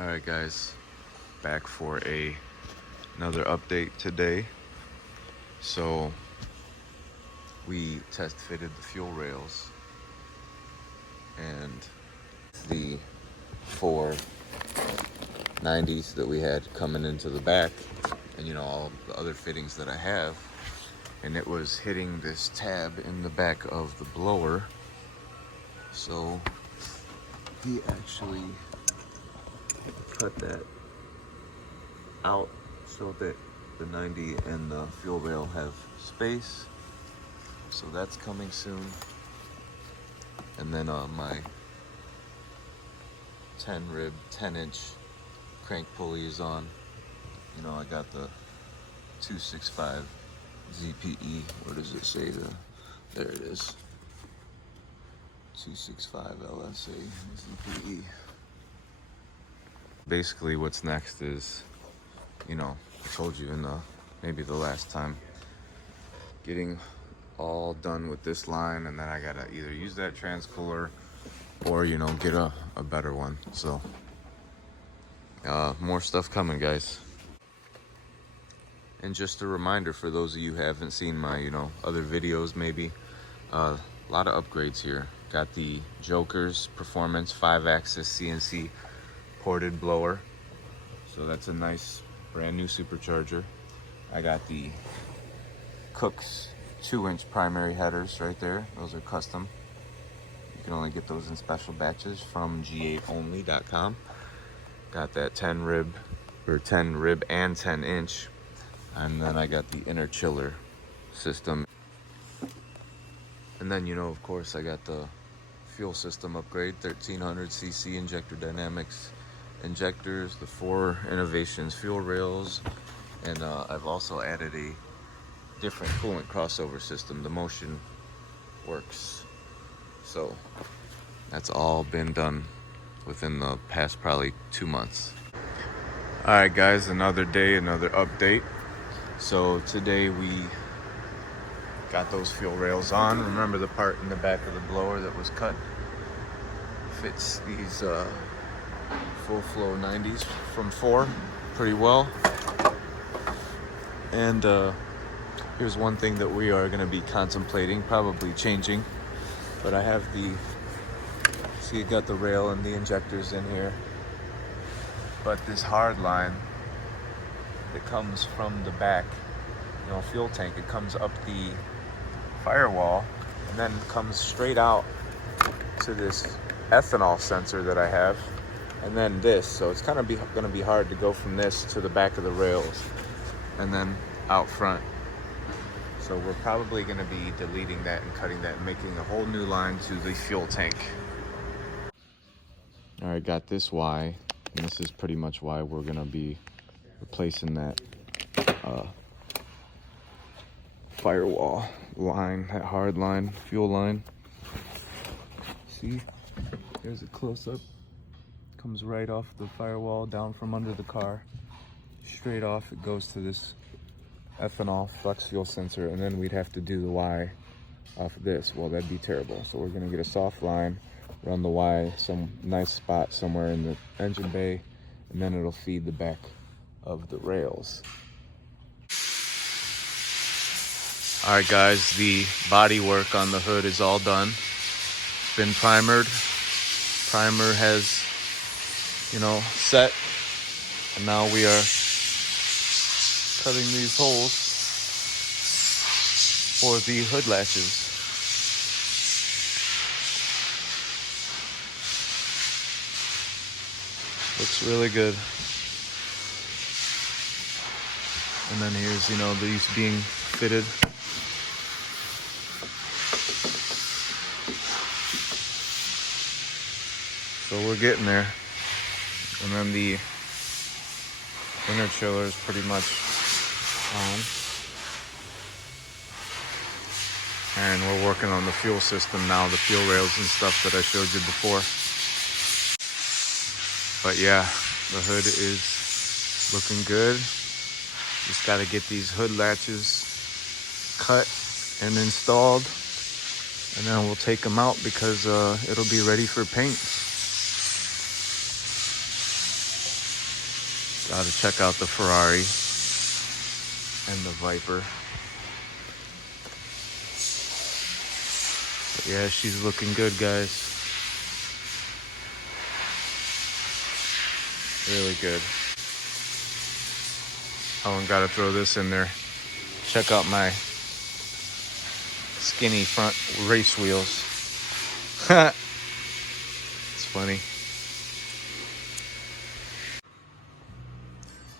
All right, guys, back for another update today. So we test fitted the fuel rails and the 490s that we had coming into the back, and all the other fittings that I have, and it was hitting this tab in the back of the blower. So he actually cut that out so that the 90 and the fuel rail have space. So that's coming soon. And then my 10-inch crank pulley is on. I got the 265 ZPE. Where does it say? There it is. 265 LSA ZPE. Basically, what's next is, I told you in maybe the last time, getting all done with this line, and then I gotta either use that transcooler or get a better one. So more stuff coming, guys. And just a reminder for those of you who haven't seen my other videos, maybe a lot of upgrades here. Got the Jokerz Performance 5-axis CNC ported blower, so that's a nice brand new supercharger. I got the Kooks 2-inch primary headers right there. Those are custom. You can only get those in special batches from g8only.com. Got that 10 rib and 10-inch, and then I got the Interchiller system. And then of course I got the fuel system upgrade, 1300cc injector dynamics injectors, the 4 innovations fuel rails, and I've also added a different coolant crossover system, the Motion Works. So that's all been done within the past probably 2 months. All right, guys, another day, another update. So today we got those fuel rails on. Remember the part in the back of the blower that was cut? Fits these full flow 90s from Fore pretty well. And here's one thing that we are going to be contemplating, probably changing. But I have see, you got the rail and the injectors in here. But this hard line that comes from the back, fuel tank, it comes up the firewall and then comes straight out to this ethanol sensor that I have, and then this. So it's kind of going to be hard to go from this to the back of the rails and then out front. So we're probably going to be deleting that and cutting that and making a whole new line to the fuel tank. All right, got this Y, and this is pretty much why we're going to be replacing that firewall line, that hard line, fuel line. See, there's a close-up. Comes right off the firewall, down from under the car, straight off. It goes to this ethanol flex fuel sensor, and then we'd have to do the Y off of this. Well, that'd be terrible. So we're gonna get a soft line, run the Y some nice spot somewhere in the engine bay, and then it'll feed the back of the rails. All right, guys, the body work on the hood is all done. Been primered. Primer has, set, and now we are cutting these holes for the hood latches. Looks really good. And then here's, these being fitted. So we're getting there. And then the interchiller is pretty much on. And we're working on the fuel system now, the fuel rails and stuff that I showed you before. But yeah, the hood is looking good. Just got to get these hood latches cut and installed, and then we'll take them out because it'll be ready for paint. Gotta check out the Ferrari and the Viper. But yeah, she's looking good, guys. Really good. Oh, and gotta throw this in there. Check out my skinny front race wheels. It's funny.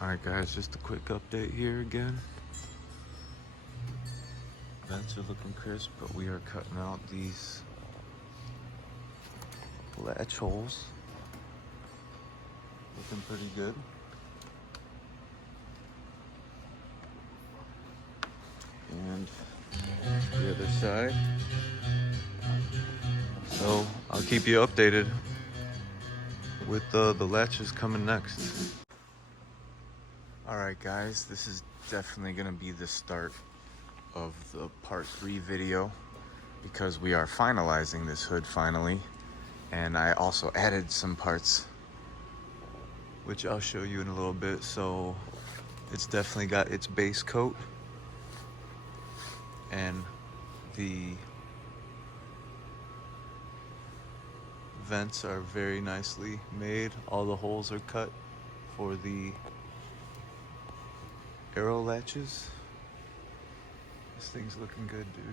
Alright guys, just a quick update here again. Vents are looking crisp, but we are cutting out these latch holes. Looking pretty good. And the other side. So I'll keep you updated with the latches coming next. Alright guys, this is definitely gonna be the start of the part 3 video because we are finalizing this hood finally, and I also added some parts which I'll show you in a little bit. So it's definitely got its base coat, and the vents are very nicely made. All the holes are cut for the aero latches. This thing's looking good, dude.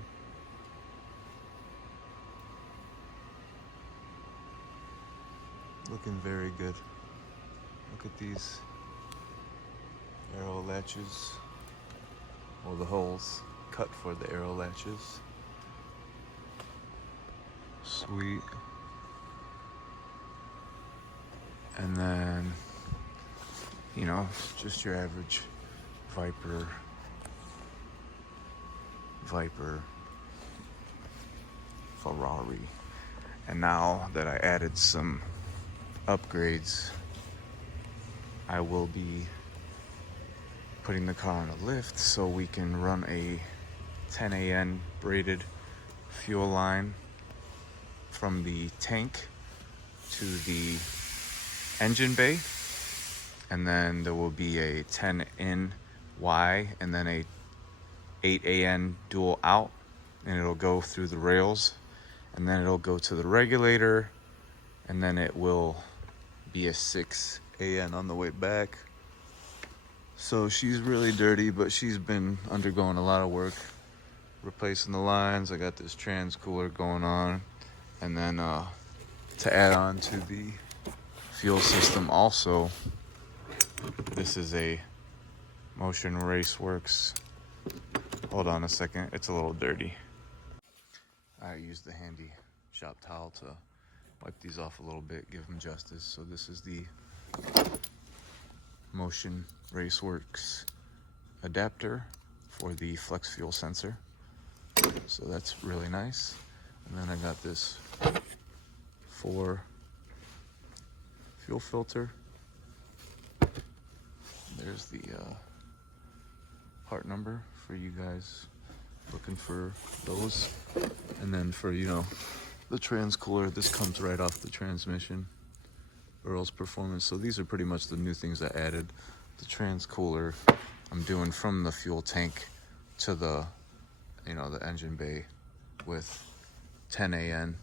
Looking very good. Look at these aero latches. Well, the holes cut for the aero latches. Sweet. And then, you know, just your average Viper, Ferrari. And now that I added some upgrades, I will be putting the car on a lift so we can run a 10 AN braided fuel line from the tank to the engine bay, and then there will be a 10 in Y and then a 8 AN dual out, and it'll go through the rails, and then it'll go to the regulator, and then it will be a 6 AN on the way back. So she's really dirty, but she's been undergoing a lot of work, replacing the lines. I got this transcooler going on, and then to add on to the fuel system also, this is a Motion Raceworks. Hold on a second, it's a little dirty. I used the handy shop towel to wipe these off a little bit, give them justice. So this is the Motion Raceworks adapter for the flex fuel sensor. So that's really nice. And then I got this Fore fuel filter. There's the part number for you guys looking for those. And then for, you know, the transcooler, this comes right off the transmission, Jokerz Performance. So these are pretty much the new things I added. The transcooler I'm doing from the fuel tank to the, you know, the engine bay with 10 AN,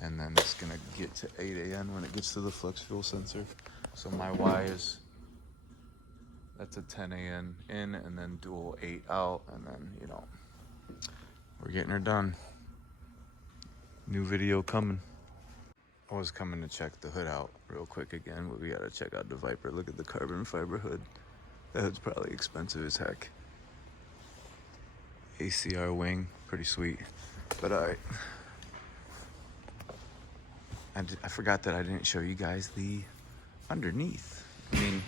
and then it's gonna get to 8 AN when it gets to the flex fuel sensor. So my Y is, that's a 10 AN in, and then dual 8 out, and then, you know, we're getting her done. New video coming. I was coming to check the hood out real quick again, but we gotta check out the Viper. Look at the carbon fiber hood. That hood's probably expensive as heck. ACR wing, pretty sweet. But alright. I forgot that I didn't show you guys the underneath. I mean,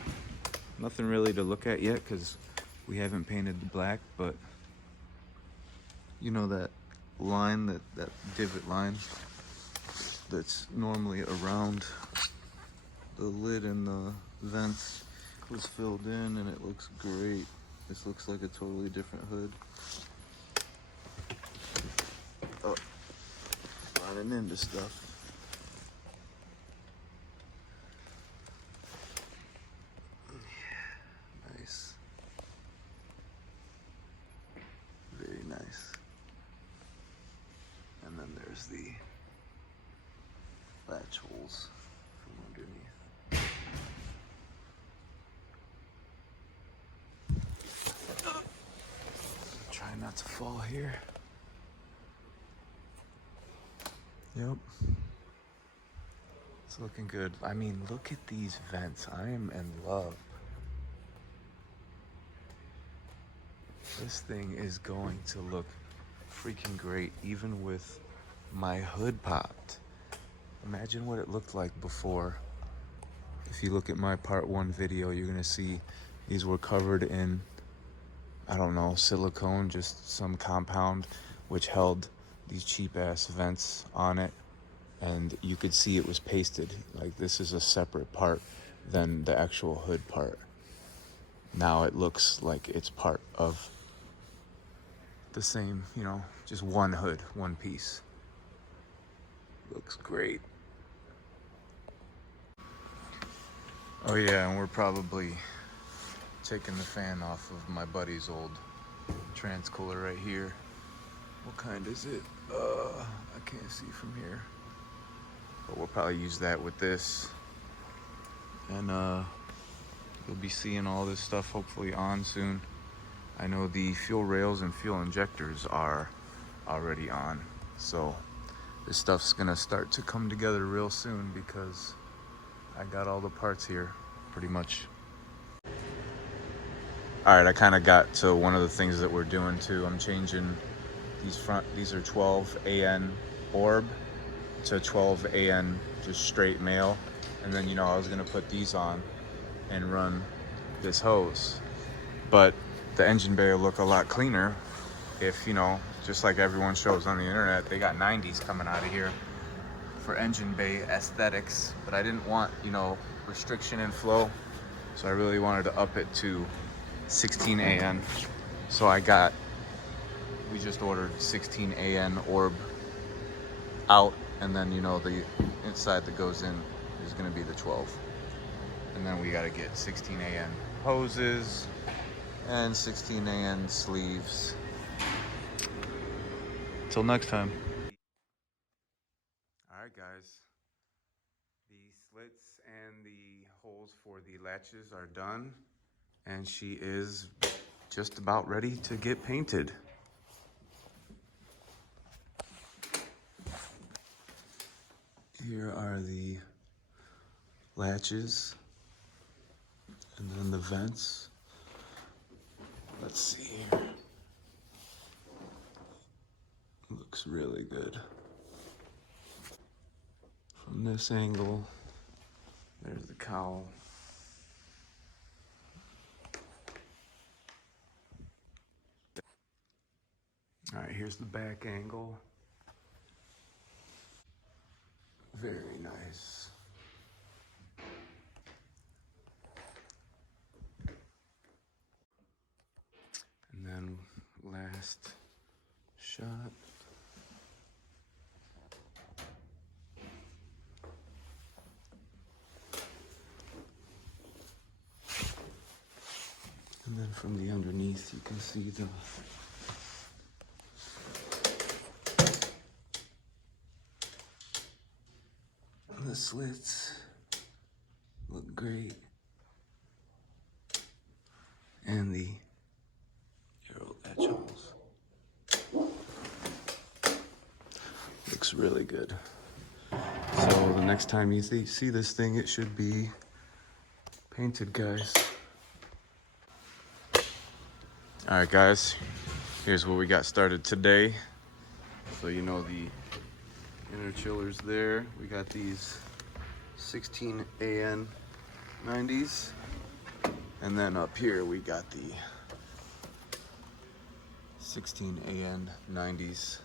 nothing really to look at yet because we haven't painted the black, but you know that line, that divot line that's normally around the lid and the vents was filled in, and it looks great. This looks like a totally different hood. Oh, running into stuff. there's the latch holes from underneath. Try not to fall here. Yep. It's looking good. I mean, look at these vents. I am in love. This thing is going to look freaking great, even with my hood popped. Imagine what it looked like before. If you look at my part 1 video, you're gonna see these were covered in, I don't know, silicone, just some compound, which held these cheap ass vents on it. And you could see it was pasted. Like, this is a separate part than the actual hood part. Now it looks like it's part of the same, you know, just one hood, one piece. Looks great. Oh yeah, and we're probably taking the fan off of my buddy's old transcooler right here. What kind is it? I can't see from here. But we'll probably use that with this. And you'll be seeing all this stuff hopefully on soon. I know the fuel rails and fuel injectors are already on. So this stuff's gonna start to come together real soon because I got all the parts here, pretty much. All right, I kind of got to one of the things that we're doing too. I'm changing these are 12 AN orb to 12 AN just straight male. And then, you know, I was gonna put these on and run this hose. But the engine bay will look a lot cleaner if, you know, just like everyone shows on the internet, they got 90s coming out of here for engine bay aesthetics. But I didn't want, you know, restriction in flow. So I really wanted to up it to 16 AN. So we just ordered 16 AN orb out, and then, you know, the inside that goes in is gonna be the 12. And then we gotta get 16 AN hoses and 16 AN sleeves. Till next time. All right, guys. The slits and the holes for the latches are done, and she is just about ready to get painted. Here are the latches and then the vents. Let's see here. Looks really good. From this angle, there's the cowl. All right, here's the back angle. Very nice. And then last shot. And then from the underneath, you can see the slits look great. And the arrow latch holes. Looks really good. So the next time you see this thing, it should be painted, guys. All right, guys, here's what we got started today. So, you know, the interchillers there. We got these 16 AN 90s. And then up here, we got the 16 AN 90s.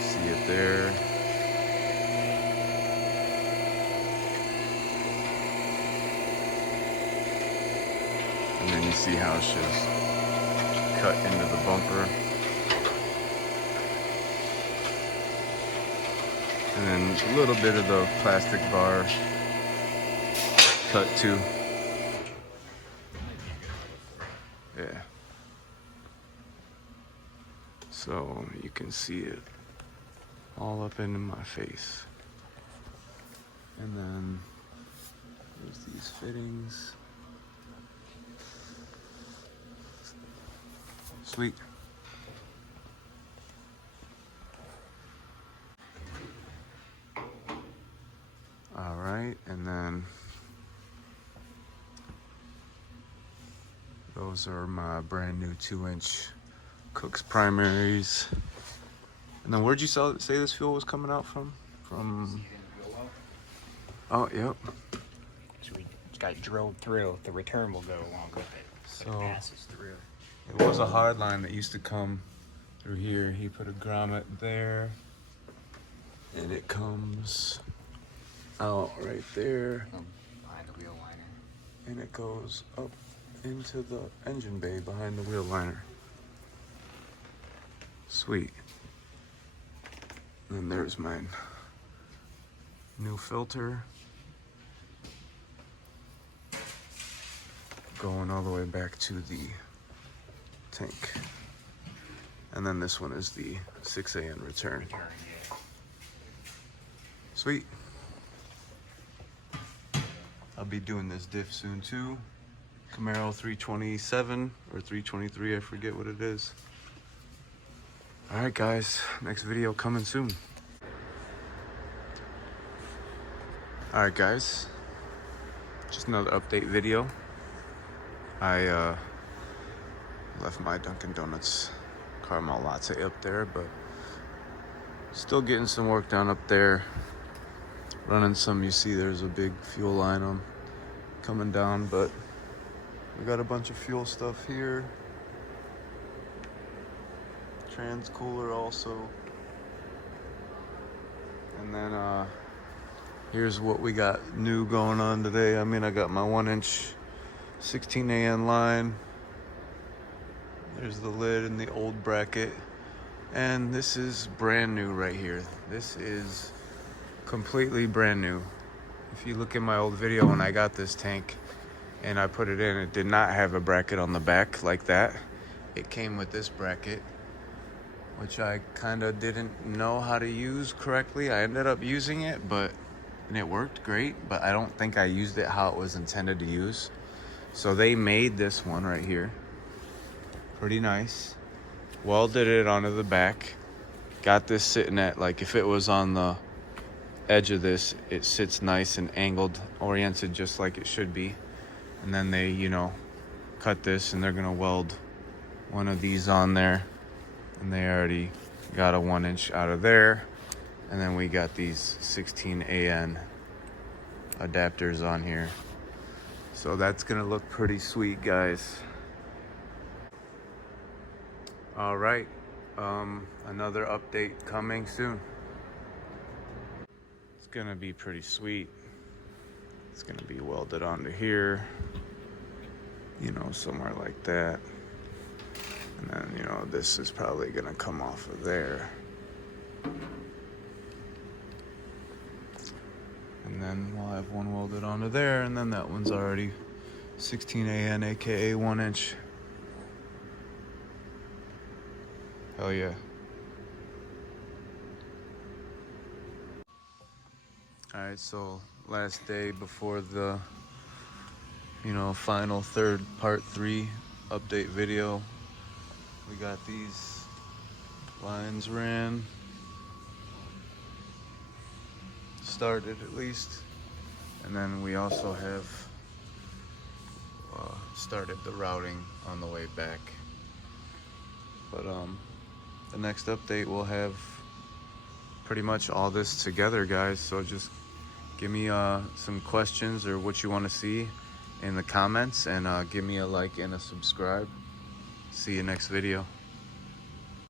See it there. And then you see how it's just cut into the bumper. And then a little bit of the plastic bar cut too. Yeah. So you can see it all up into my face. And then there's these fittings. Sweet. All right, and then those are my brand new 2-inch Kooks primaries. And then where'd you say this fuel was coming out from? Oh, yep. So we got drilled through. The return will go along with it. So it passes through. It was a hard line that used to come through here. He put a grommet there, and it comes out right there, behind the wheel liner, and it goes up into the engine bay behind the wheel liner. Sweet. And there's my new filter going all the way back to the tank. And then this one is the 6AN return. yeah. Sweet. I'll be doing this diff soon too. Camaro 327 or 323, I forget what it is. All right, guys, next video coming soon. All right, guys, just another update video. I left my Dunkin' Donuts caramel latte up there, but still getting some work done up there. Running some, you see there's a big fuel line on coming down, but we got a bunch of fuel stuff here. Trans cooler also. And then here's what we got new going on today. I mean, I got my 1-inch 16AN line. There's the lid and the old bracket. And this is brand new right here. This is completely brand new. If you look at my old video when I got this tank and I put it in, it did not have a bracket on the back like that. It came with this bracket, which I kind of didn't know how to use correctly. I ended up using it, and it worked great, but I don't think I used it how it was intended to use. So they made this one right here. Pretty nice. Welded it onto the back. Got this sitting at, like, if it was on the edge of this, it sits nice and angled, oriented just like it should be. And then they, you know, cut this and they're gonna weld one of these on there. And they already got a 1-inch out of there. And then we got these 16AN adapters on here. So that's gonna look pretty sweet, guys. All right, another update coming soon. It's gonna be pretty sweet. It's gonna be welded onto here, you know, somewhere like that. And then, you know, this is probably gonna come off of there. And then we'll have one welded onto there, and then that one's already 16AN, AKA 1-inch. Hell yeah. All right, so last day before the, you know, final third part 3 update video. We got these lines ran. Started at least. And then we also have started the routing on the way back. But the next update will have pretty much all this together, guys. So just give me some questions or what you want to see in the comments, and give me a like and a subscribe. See you next video.